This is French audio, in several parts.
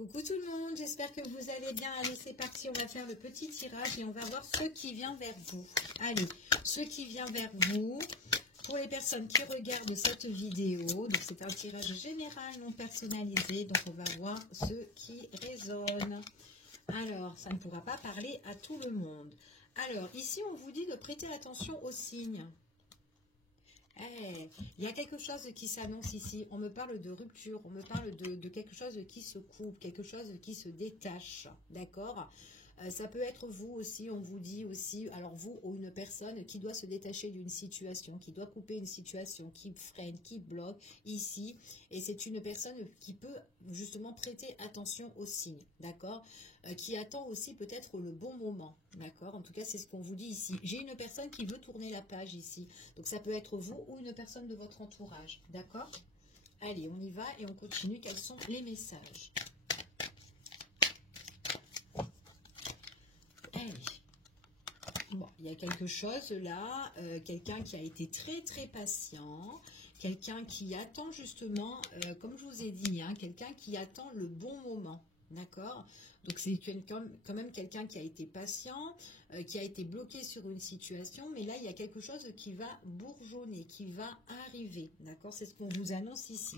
Coucou tout le monde, j'espère que vous allez bien. Allez, c'est parti, on va faire le petit tirage et on va voir ce qui vient vers vous. Allez, ce qui vient vers vous, pour les personnes qui regardent cette vidéo, donc c'est un tirage général non personnalisé, donc on va voir ce qui résonne. Alors, ça ne pourra pas parler à tout le monde. Alors, ici, on vous dit de prêter attention aux signes. Il y a quelque chose qui s'annonce ici. On me parle de rupture, on me parle de quelque chose qui se coupe, quelque chose qui se détache. D'accord ? Ça peut être vous aussi, on vous dit aussi, alors vous ou une personne qui doit se détacher d'une situation, qui doit couper une situation, qui freine, qui bloque ici. Et c'est une personne qui peut justement prêter attention aux signes, d'accord, qui attend aussi peut-être le bon moment, d'accord. En tout cas, c'est ce qu'on vous dit ici. J'ai une personne qui veut tourner la page ici. Donc ça peut être vous ou une personne de votre entourage, d'accord. Allez, on y va et on continue. Quels sont les messages ? Bon, il y a quelque chose là, quelqu'un qui a été très très patient, quelqu'un qui attend justement, comme je vous ai dit, hein, quelqu'un qui attend le bon moment, d'accord. Donc c'est quand même quelqu'un qui a été patient, qui a été bloqué sur une situation, mais là il y a quelque chose qui va bourgeonner, qui va arriver, d'accord. C'est ce qu'on vous annonce ici.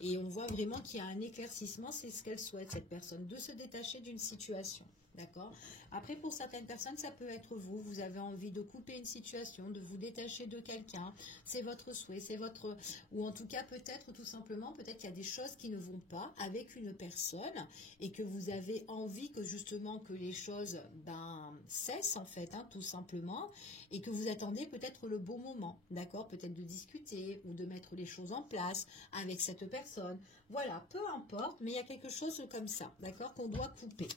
Et on voit vraiment qu'il y a un éclaircissement, c'est ce qu'elle souhaite, cette personne, de se détacher d'une situation. D'accord. Après, pour certaines personnes, ça peut être vous. Vous avez envie de couper une situation, de vous détacher de quelqu'un. C'est votre souhait, c'est votre... Ou en tout cas, peut-être tout simplement, peut-être qu'il y a des choses qui ne vont pas avec une personne et que vous avez envie que justement que les choses cessent en fait, hein, tout simplement. Et que vous attendez peut-être le bon moment. D'accord. Peut-être de discuter ou de mettre les choses en place avec cette personne. Voilà, peu importe, mais il y a quelque chose comme ça, d'accord, qu'on doit couper.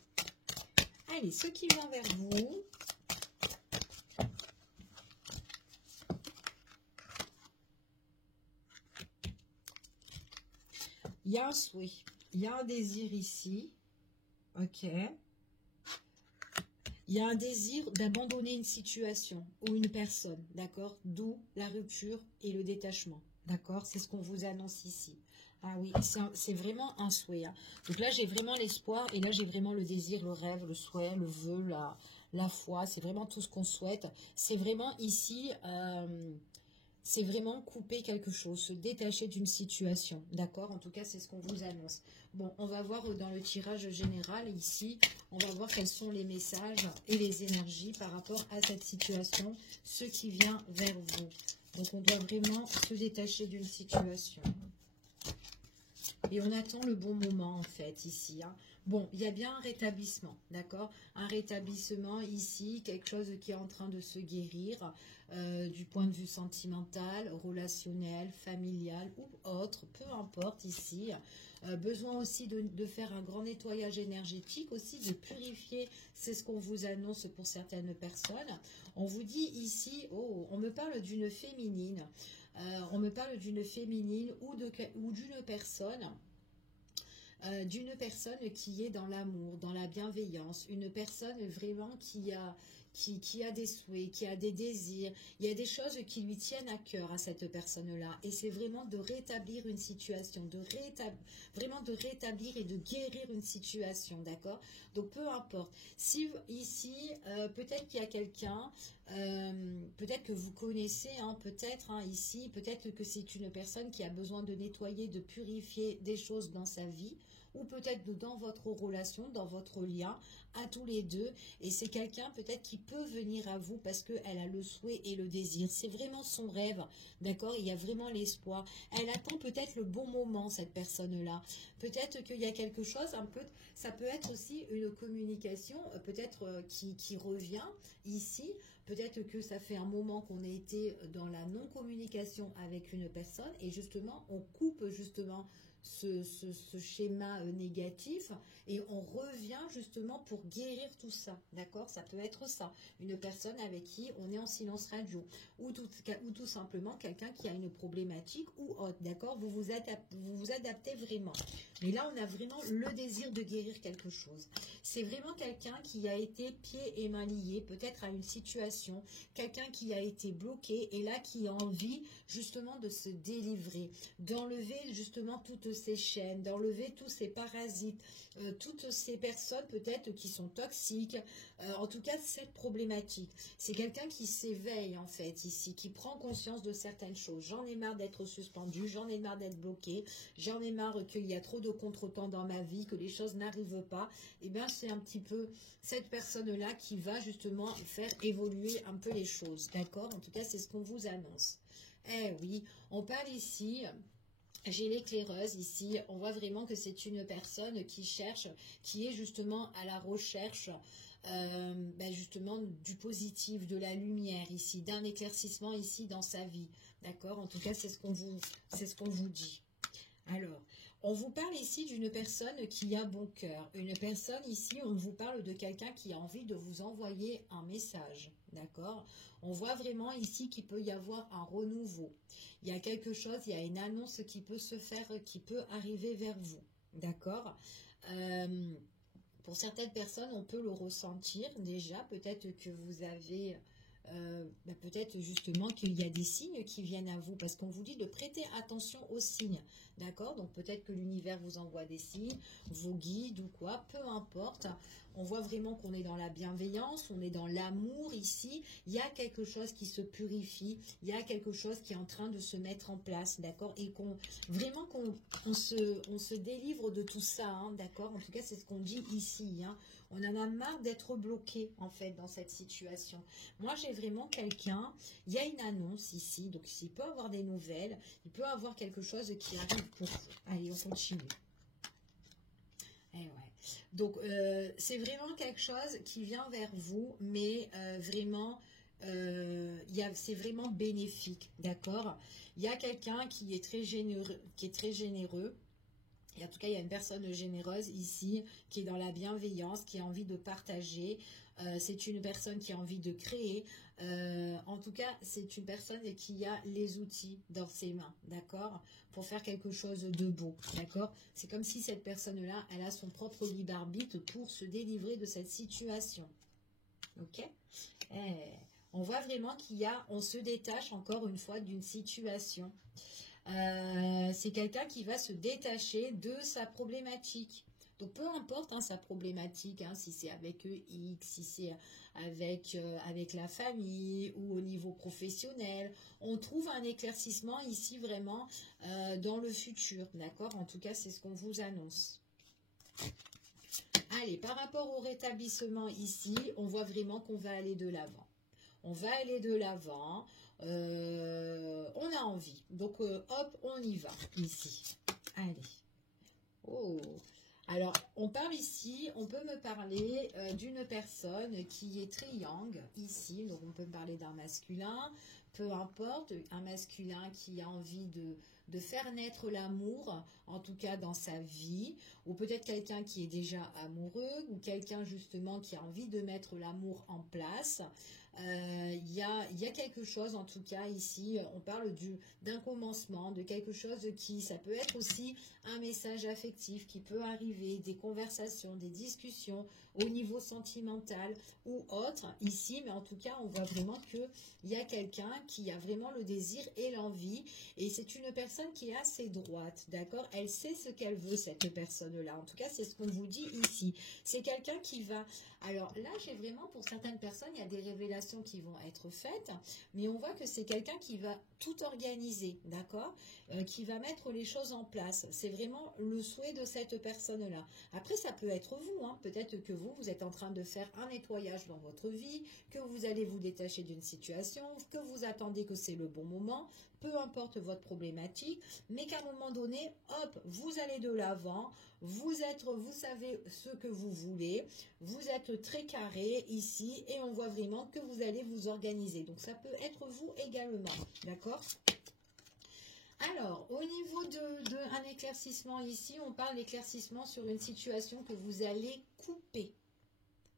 Allez, ce qui vient vers vous. Il y a un souhait, il y a un désir ici. Ok. Il y a un désir d'abandonner une situation ou une personne, d'accord? D'où la rupture et le détachement, d'accord? C'est ce qu'on vous annonce ici. Ah oui, c'est vraiment un souhait. Hein. Donc là, j'ai vraiment l'espoir et là, j'ai vraiment le désir, le rêve, le souhait, le vœu, la foi. C'est vraiment tout ce qu'on souhaite. C'est vraiment ici, c'est vraiment couper quelque chose, se détacher d'une situation. D'accord? En tout cas, c'est ce qu'on vous annonce. Bon, on va voir dans le tirage général ici, on va voir quels sont les messages et les énergies par rapport à cette situation, ce qui vient vers vous. Donc, on doit vraiment se détacher d'une situation. Et on attend le bon moment, en fait, ici. Hein. Bon, il y a bien un rétablissement, d'accord? Un rétablissement ici, quelque chose qui est en train de se guérir du point de vue sentimental, relationnel, familial ou autre, peu importe ici. Besoin aussi de faire un grand nettoyage énergétique, aussi de purifier, c'est ce qu'on vous annonce pour certaines personnes. On vous dit ici, oh, on me parle d'une féminine. On me parle d'une féminine ou d'une personne qui est dans l'amour, dans la bienveillance, une personne vraiment qui a des souhaits, qui a des désirs. Il y a des choses qui lui tiennent à cœur à cette personne-là. Et c'est vraiment de rétablir une situation, vraiment de rétablir et de guérir une situation, d'accord? Donc, peu importe. Si ici, peut-être qu'il y a quelqu'un, peut-être que vous connaissez, hein, peut-être ici, peut-être que c'est une personne qui a besoin de nettoyer, de purifier des choses dans sa vie, ou peut-être dans votre relation, dans votre lien, à tous les deux. Et c'est quelqu'un peut-être qui peut venir à vous parce qu'elle a le souhait et le désir. C'est vraiment son rêve, d'accord? Il y a vraiment l'espoir. Elle attend peut-être le bon moment, cette personne-là. Peut-être qu'il y a quelque chose, un peu, ça peut être aussi une communication, peut-être qui revient ici. Peut-être que ça fait un moment qu'on a été dans la non-communication avec une personne et justement, on coupe justement ce schéma négatif et on revient justement pour guérir tout ça, d'accord? Ça peut être ça, une personne avec qui on est en silence radio ou tout simplement quelqu'un qui a une problématique ou autre, d'accord? Vous vous adaptez vraiment. Mais là, on a vraiment le désir de guérir quelque chose. C'est vraiment quelqu'un qui a été pieds et mains liés, peut-être à une situation, quelqu'un qui a été bloqué et là qui a envie justement de se délivrer, d'enlever justement toute ces chaînes, d'enlever tous ces parasites, toutes ces personnes peut-être qui sont toxiques, en tout cas cette problématique. C'est quelqu'un qui s'éveille en fait ici, qui prend conscience de certaines choses. J'en ai marre d'être suspendu, j'en ai marre d'être bloqué, j'en ai marre qu'il y a trop de contretemps dans ma vie, que les choses n'arrivent pas. Et bien c'est un petit peu cette personne-là qui va justement faire évoluer un peu les choses, d'accord? En tout cas c'est ce qu'on vous annonce. Eh oui, on parle ici... J'ai l'éclaireuse ici, on voit vraiment que c'est une personne qui cherche, qui est justement à la recherche justement du positif, de la lumière ici, d'un éclaircissement ici dans sa vie. D'accord? En tout cas, c'est ce qu'on vous dit. Alors, on vous parle ici d'une personne qui a bon cœur. Une personne ici, on vous parle de quelqu'un qui a envie de vous envoyer un message. D'accord? On voit vraiment ici qu'il peut y avoir un renouveau. Il y a quelque chose, il y a une annonce qui peut se faire, qui peut arriver vers vous. D'accord? Pour certaines personnes, on peut le ressentir déjà. Peut-être que vous avez... peut-être justement qu'il y a des signes qui viennent à vous, parce qu'on vous dit de prêter attention aux signes, d'accord? Donc peut-être que l'univers vous envoie des signes, vos guides ou quoi, peu importe. On voit vraiment qu'on est dans la bienveillance, on est dans l'amour ici. Il y a quelque chose qui se purifie, il y a quelque chose qui est en train de se mettre en place, d'accord? Et qu'on se délivre de tout ça, hein, d'accord? En tout cas, c'est ce qu'on dit ici, hein. On en a marre d'être bloqué, en fait, dans cette situation. Moi, j'ai vraiment quelqu'un, il y a une annonce ici, donc s'il peut avoir des nouvelles, il peut avoir quelque chose qui arrive pour vous. Allez, on continue. Eh ouais. Donc, c'est vraiment quelque chose qui vient vers vous, mais vraiment... c'est vraiment bénéfique, d'accord? Il y a quelqu'un qui est très généreux, et en tout cas, il y a une personne généreuse ici qui est dans la bienveillance, qui a envie de partager. C'est une personne qui a envie de créer. En tout cas, c'est une personne qui a les outils dans ses mains, d'accord, pour faire quelque chose de beau, d'accord. C'est comme si cette personne-là, elle a son propre libre arbitre pour se délivrer de cette situation. Ok? On voit vraiment on se détache encore une fois d'une situation. C'est quelqu'un qui va se détacher de sa problématique. Donc peu importe hein, sa problématique, hein, si c'est avec X, si c'est avec la famille ou au niveau professionnel, on trouve un éclaircissement ici vraiment dans le futur, d'accord? En tout cas, c'est ce qu'on vous annonce. Allez, par rapport au rétablissement ici, on voit vraiment qu'on va aller de l'avant. On va aller de l'avant. On a envie. Donc, hop, on y va ici. Allez. Oh. Alors, on parle ici, on peut me parler d'une personne qui est triangle ici. Donc, on peut me parler d'un masculin, peu importe, un masculin qui a envie de faire naître l'amour, en tout cas dans sa vie, ou peut-être quelqu'un qui est déjà amoureux, ou quelqu'un justement qui a envie de mettre l'amour en place. Il y a quelque chose en tout cas ici, on parle d'un commencement, de quelque chose ça peut être aussi un message affectif qui peut arriver, des conversations, des discussions au niveau sentimental ou autre ici, mais en tout cas on voit vraiment qu'il y a quelqu'un qui a vraiment le désir et l'envie, et c'est une personne qui est assez droite, d'accord? Elle sait ce qu'elle veut, cette personne-là, en tout cas c'est ce qu'on vous dit ici. C'est quelqu'un qui va... Alors là j'ai vraiment, pour certaines personnes, il y a des révélations qui vont être faites, mais on voit que c'est quelqu'un qui va tout organiser, d'accord, qui va mettre les choses en place. C'est vraiment le souhait de cette personne-là. Après, ça peut être vous, hein. Peut-être que vous êtes en train de faire un nettoyage dans votre vie, que vous allez vous détacher d'une situation, que vous attendez que c'est le bon moment, peu importe votre problématique, mais qu'à un moment donné, hop, vous allez de l'avant, vous savez ce que vous voulez, vous êtes très carré ici, et on voit vraiment que vous allez vous organiser. Donc ça peut être vous également, d'accord? Alors, au niveau d'un éclaircissement ici, on parle d'éclaircissement sur une situation que vous allez couper,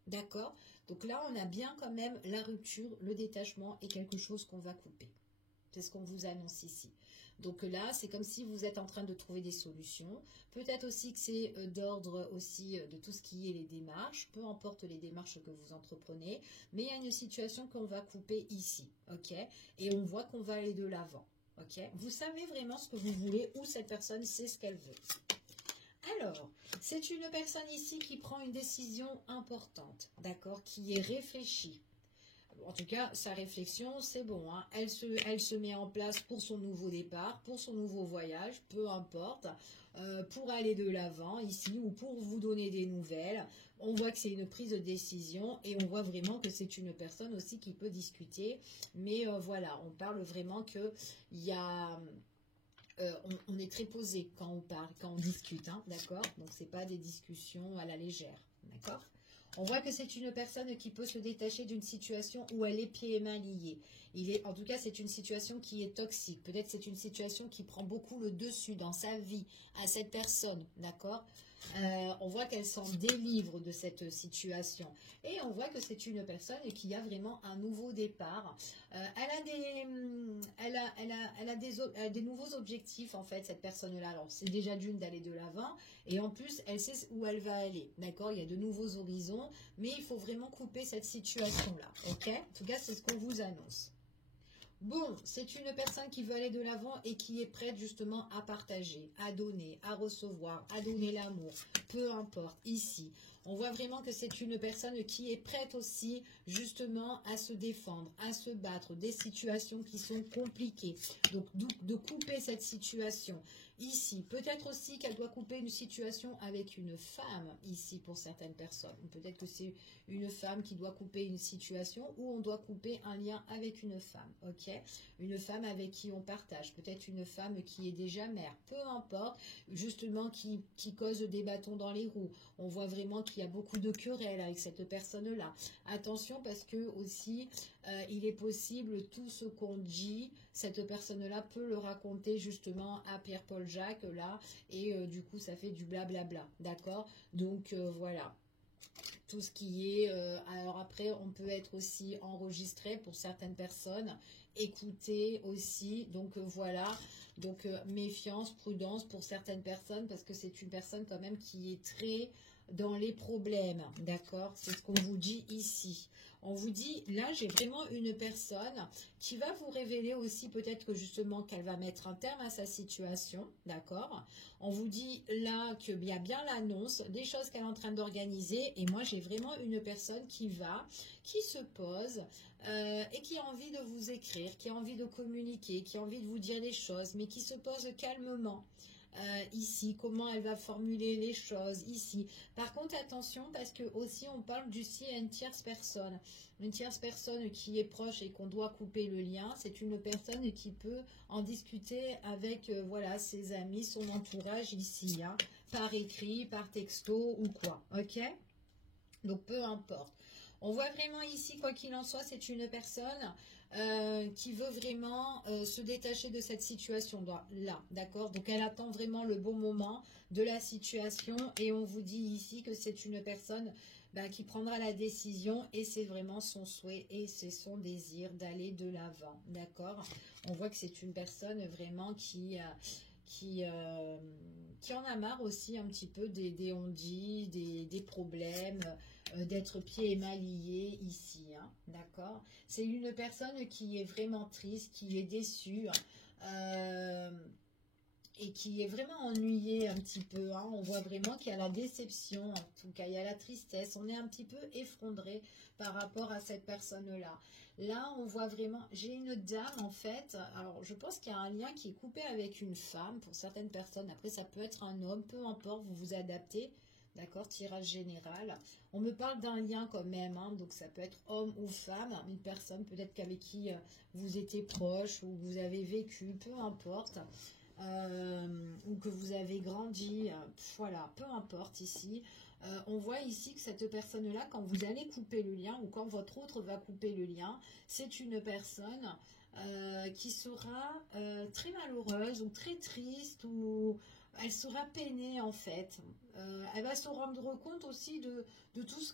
d'accord? Donc là, on a bien quand même la rupture, le détachement et quelque chose qu'on va couper. C'est ce qu'on vous annonce ici. Donc là, c'est comme si vous êtes en train de trouver des solutions. Peut-être aussi que c'est d'ordre aussi de tout ce qui est les démarches, peu importe les démarches que vous entreprenez, mais il y a une situation qu'on va couper ici, ok? Et on voit qu'on va aller de l'avant. ok? Vous savez vraiment ce que vous voulez ou cette personne sait ce qu'elle veut. Alors, c'est une personne ici qui prend une décision importante, d'accord? Qui est réfléchie. En tout cas, sa réflexion, c'est bon, hein. Elle se met en place pour son nouveau départ, pour son nouveau voyage, peu importe, pour aller de l'avant ici ou pour vous donner des nouvelles. On voit que c'est une prise de décision et on voit vraiment que c'est une personne aussi qui peut discuter. Mais voilà, on parle vraiment que il y a... on est très posé quand on parle, quand on discute, hein, d'accord? Donc, c'est pas des discussions à la légère, d'accord? On voit que c'est une personne qui peut se détacher d'une situation où elle est pieds et mains liés. En tout cas, c'est une situation qui est toxique. Peut-être c'est une situation qui prend beaucoup le dessus dans sa vie à cette personne, d'accord? On voit qu'elle s'en délivre de cette situation. Et on voit que c'est une personne qui a vraiment un nouveau départ. Elle a des nouveaux objectifs, en fait, cette personne-là. Alors, c'est déjà d'une d'aller de l'avant. Et en plus, elle sait où elle va aller. D'accord? Il y a de nouveaux horizons. Mais il faut vraiment couper cette situation-là. OK? En tout cas, c'est ce qu'on vous annonce. Bon, c'est une personne qui veut aller de l'avant et qui est prête justement à partager, à donner, à recevoir, à donner l'amour, peu importe, ici. On voit vraiment que c'est une personne qui est prête aussi justement à se défendre, à se battre des situations qui sont compliquées. Donc de couper cette situation ici. Peut-être aussi qu'elle doit couper une situation avec une femme ici pour certaines personnes. Peut-être que c'est une femme qui doit couper une situation ou on doit couper un lien avec une femme, ok? Une femme avec qui on partage, peut-être une femme qui est déjà mère, peu importe, justement qui cause des bâtons dans les roues. On voit vraiment qu'il y a beaucoup de querelles avec cette personne-là. Attention parce que aussi, il est possible, tout ce qu'on dit, cette personne-là peut le raconter justement à Pierre-Paul Jacques, là, et du coup, ça fait du blablabla, d'accord? Donc, voilà. Tout ce qui est... alors après, on peut être aussi enregistré pour certaines personnes, écouter aussi, donc voilà. Donc, méfiance, prudence pour certaines personnes, parce que c'est une personne quand même qui est très dans les problèmes, d'accord? C'est ce qu'on vous dit ici. On vous dit, là, j'ai vraiment une personne qui va vous révéler aussi peut-être que justement qu'elle va mettre un terme à sa situation, d'accord? On vous dit là qu'il y a bien l'annonce des choses qu'elle est en train d'organiser et moi, j'ai vraiment une personne qui se pose et qui a envie de vous écrire, qui a envie de communiquer, qui a envie de vous dire des choses, mais qui se pose calmement. Ici, comment elle va formuler les choses ici. Par contre, attention parce que aussi on parle d'ici à une tierce personne qui est proche et qu'on doit couper le lien. C'est une personne qui peut en discuter avec voilà ses amis, son entourage ici, hein, par écrit, par texto ou quoi. Ok? Donc peu importe. On voit vraiment ici, quoi qu'il en soit, c'est une personne qui veut vraiment se détacher de cette situation-là, d'accord? Donc elle attend vraiment le bon moment de la situation et on vous dit ici que c'est une personne qui prendra la décision et c'est vraiment son souhait et c'est son désir d'aller de l'avant, d'accord? On voit que c'est une personne vraiment qui en a marre aussi un petit peu des on-dit, des problèmes, d'être pieds et mains liés ici, hein, d'accord? C'est une personne qui est vraiment triste, qui est déçue et qui est vraiment ennuyée un petit peu, hein. On voit vraiment qu'il y a la déception, en tout cas il y a la tristesse, on est un petit peu effondré par rapport à cette personne-là. Là, on voit vraiment, j'ai une dame en fait, alors je pense qu'il y a un lien qui est coupé avec une femme pour certaines personnes, après ça peut être un homme, peu importe, vous vous adaptez, d'accord, tirage général. On me parle d'un lien quand même, hein, donc ça peut être homme ou femme, une personne peut-être qu'avec qui vous étiez proche ou vous avez vécu, peu importe. Ou que vous avez grandi, voilà, peu importe ici. On voit ici que cette personne-là, quand vous allez couper le lien ou quand votre autre va couper le lien, c'est une personne qui sera très malheureuse ou très triste ou elle sera peinée en fait. Elle va se rendre compte aussi de tout ce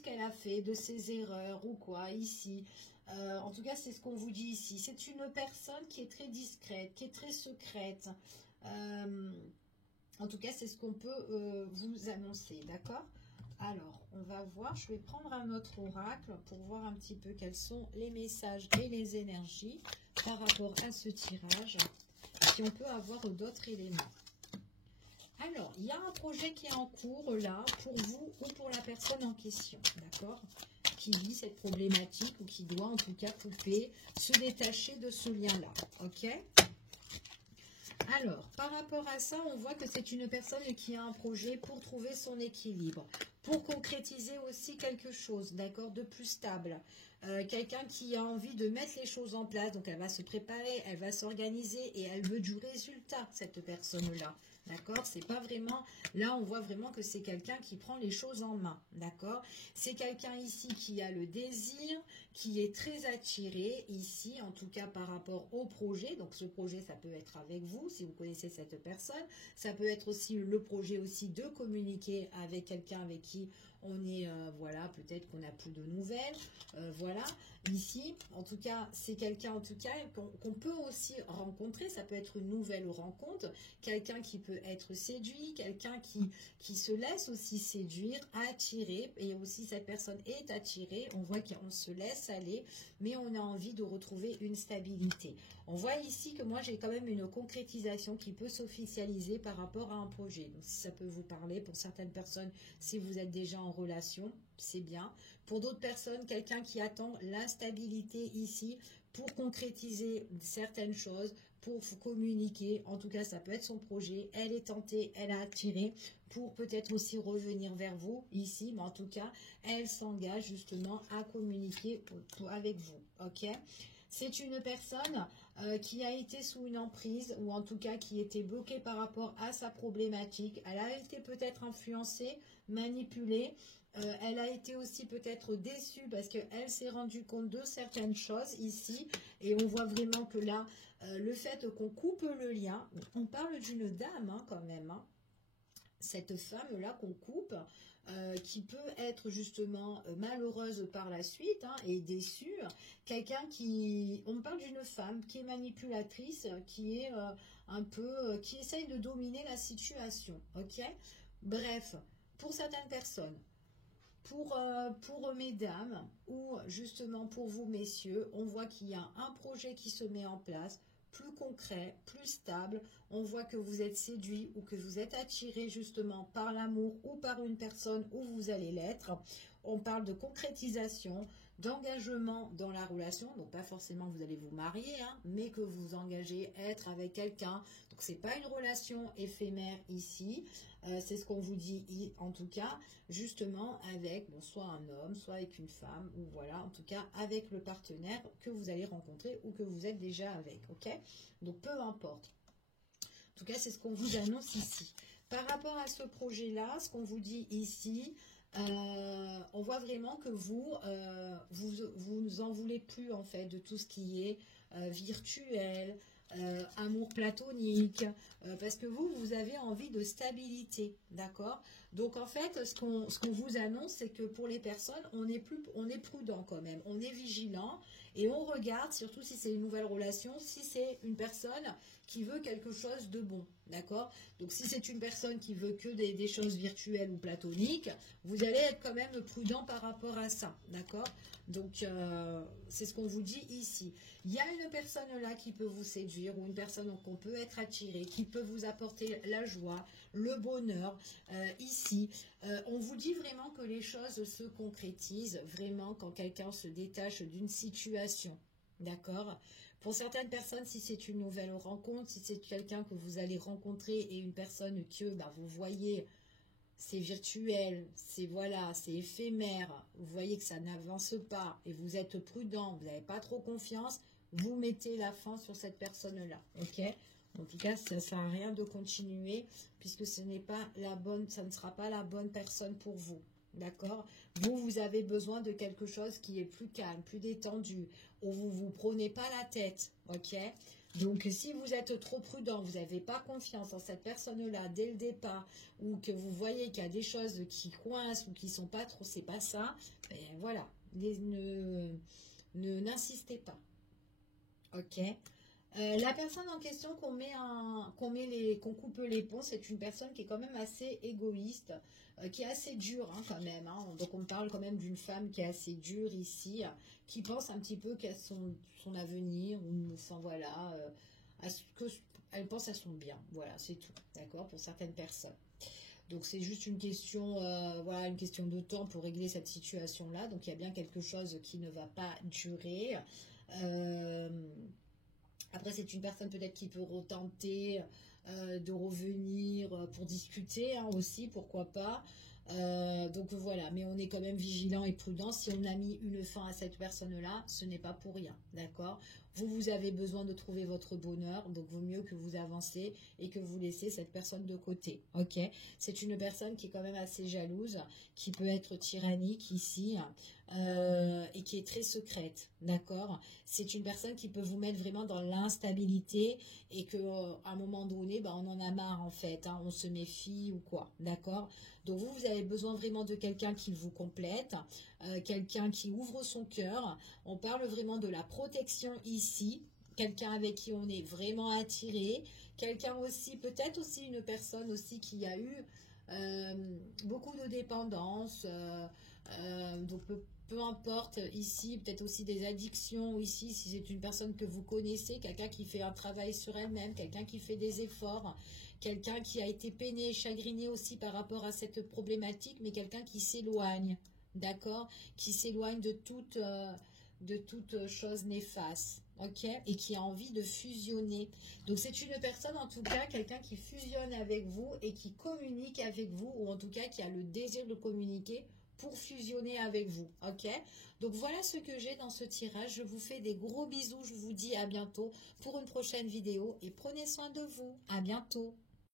qu'elle a fait, de ses erreurs ou quoi ici. En tout cas, c'est ce qu'on vous dit ici. C'est une personne qui est très discrète, qui est très secrète. En tout cas, c'est ce qu'on peut vous annoncer, d'accord? Alors, on va voir, je vais prendre un autre oracle pour voir un petit peu quels sont les messages et les énergies par rapport à ce tirage, si on peut avoir d'autres éléments. Alors, il y a un projet qui est en cours là, pour vous ou pour la personne en question, d'accord, qui vit cette problématique ou qui doit en tout cas couper, se détacher de ce lien-là, ok? Alors, par rapport à ça, on voit que c'est une personne qui a un projet pour trouver son équilibre, pour concrétiser aussi quelque chose, d'accord, de plus stable. Quelqu'un qui a envie de mettre les choses en place, donc elle va se préparer, elle va s'organiser et elle veut du résultat, cette personne-là. D'accord, c'est pas vraiment, là on voit vraiment que c'est quelqu'un qui prend les choses en main, d'accord. C'est quelqu'un ici qui a le désir, qui est très attiré ici, en tout cas par rapport au projet. Donc ce projet, ça peut être avec vous, si vous connaissez cette personne. Ça peut être aussi le projet aussi de communiquer avec quelqu'un avec qui on est, voilà, peut-être qu'on n'a plus de nouvelles, voilà, ici, en tout cas, c'est quelqu'un, en tout cas, qu'on peut aussi rencontrer, ça peut être une nouvelle rencontre, quelqu'un qui peut être séduit, quelqu'un qui se laisse aussi séduire, attirer, et aussi cette personne est attirée, on voit qu'on se laisse aller, mais on a envie de retrouver une stabilité. On voit ici que moi j'ai quand même une concrétisation qui peut s'officialiser par rapport à un projet. Donc si ça peut vous parler, pour certaines personnes, si vous êtes déjà en relation, c'est bien. Pour d'autres personnes, quelqu'un qui attend la stabilité ici pour concrétiser certaines choses, pour communiquer. En tout cas, ça peut être son projet. Elle est tentée, elle a attiré pour peut-être aussi revenir vers vous ici. Mais en tout cas, elle s'engage justement à communiquer avec vous. Ok ? C'est une personne qui a été sous une emprise ou en tout cas qui était bloquée par rapport à sa problématique. Elle a été peut-être influencée, manipulée. Elle a été aussi peut-être déçue parce qu'elle s'est rendue compte de certaines choses ici. Et on voit vraiment que là, le fait qu'on coupe le lien, on parle d'une dame hein, quand même, hein, cette femme-là qu'on coupe, qui peut être justement malheureuse par la suite hein, et déçue. Quelqu'un qui... On parle d'une femme qui est manipulatrice, qui est un peu... qui essaye de dominer la situation. Ok ? Bref, pour certaines personnes, pour mesdames ou justement pour vous messieurs, on voit qu'il y a un projet qui se met en place, plus concret, plus stable. On voit que vous êtes séduit ou que vous êtes attiré justement par l'amour ou par une personne où vous allez l'être. On parle de concrétisation, d'engagement dans la relation. Donc pas forcément vous allez vous marier, hein, mais que vous vous engagez à être avec quelqu'un. Donc c'est pas une relation éphémère ici. C'est ce qu'on vous dit en tout cas, justement avec bon, soit un homme, soit avec une femme, ou voilà, en tout cas avec le partenaire que vous allez rencontrer ou que vous êtes déjà avec, ok? Donc peu importe. En tout cas, c'est ce qu'on vous annonce ici. Par rapport à ce projet-là, ce qu'on vous dit ici, on voit vraiment que vous nous en voulez plus en fait de tout ce qui est virtuel, amour platonique, parce que vous avez envie de stabilité, d'accord? Donc en fait, ce qu'on vous annonce, c'est que pour les personnes, on est prudent quand même, on est vigilant et on regarde, surtout si c'est une nouvelle relation, si c'est une personne qui veut quelque chose de bon, d'accord? Donc si c'est une personne qui veut que des choses virtuelles ou platoniques, vous allez être quand même prudent par rapport à ça, d'accord? Donc c'est ce qu'on vous dit ici. Il y a une personne là qui peut vous séduire ou une personne qu'on peut être attiré, qui peut vous apporter la joie, le bonheur. Ici, on vous dit vraiment que les choses se concrétisent vraiment quand quelqu'un se détache d'une situation, d'accord? Pour certaines personnes, si c'est une nouvelle rencontre, si c'est quelqu'un que vous allez rencontrer et une personne que vous voyez, c'est virtuel, c'est voilà, c'est éphémère, vous voyez que ça n'avance pas et vous êtes prudent, vous n'avez pas trop confiance, vous mettez la fin sur cette personne-là, ok? En tout cas, ça ne sert à rien de continuer puisque ce n'est pas la bonne, ça ne sera pas la bonne personne pour vous. D'accord? Vous avez besoin de quelque chose qui est plus calme, plus détendu, où vous ne vous prenez pas la tête, ok? Donc, si vous êtes trop prudent, vous n'avez pas confiance en cette personne-là dès le départ, ou que vous voyez qu'il y a des choses qui coincent ou qui sont pas trop, c'est pas ça, ben voilà, n'insistez pas, ok? La personne en question qu'on coupe les ponts, c'est une personne qui est quand même assez égoïste, qui est assez dure hein, quand même. Hein. Donc on parle quand même d'une femme qui est assez dure ici, qui pense un petit peu qu'à son avenir, ou enfin voilà, à ce que elle pense à son bien. Voilà, c'est tout, d'accord, pour certaines personnes. Donc c'est juste une question, voilà, une question de temps pour régler cette situation-là. Donc il y a bien quelque chose qui ne va pas durer. Euh, Après, c'est une personne peut-être qui peut retenter de revenir pour discuter hein, aussi, pourquoi pas. Donc voilà, mais on est quand même vigilant et prudent. Si on a mis une fin à cette personne-là, ce n'est pas pour rien, d'accord? Vous, vous avez besoin de trouver votre bonheur, donc vaut mieux que vous avancez et que vous laissez cette personne de côté, ok? C'est une personne qui est quand même assez jalouse, qui peut être tyrannique ici, et qui est très secrète, d'accord? C'est une personne qui peut vous mettre vraiment dans l'instabilité et que à un moment donné, bah, on en a marre en fait, hein, on se méfie ou quoi, d'accord? Donc vous, vous avez besoin vraiment de quelqu'un qui vous complète, quelqu'un qui ouvre son cœur. On parle vraiment de la protection ici, quelqu'un avec qui on est vraiment attiré, quelqu'un aussi, peut-être aussi une personne aussi qui a eu euh, beaucoup de dépendance, donc peu importe ici, peut-être aussi des addictions ici, si c'est une personne que vous connaissez, quelqu'un qui fait un travail sur elle-même, quelqu'un qui fait des efforts, quelqu'un qui a été peiné, chagriné aussi par rapport à cette problématique, mais quelqu'un qui s'éloigne, d'accord, qui s'éloigne de toute chose néfaste, ok, et qui a envie de fusionner. Donc c'est une personne, en tout cas, quelqu'un qui fusionne avec vous et qui communique avec vous, ou en tout cas qui a le désir de communiquer pour fusionner avec vous, ok? Donc voilà ce que j'ai dans ce tirage. Je vous fais des gros bisous. Je vous dis à bientôt pour une prochaine vidéo et prenez soin de vous. À bientôt.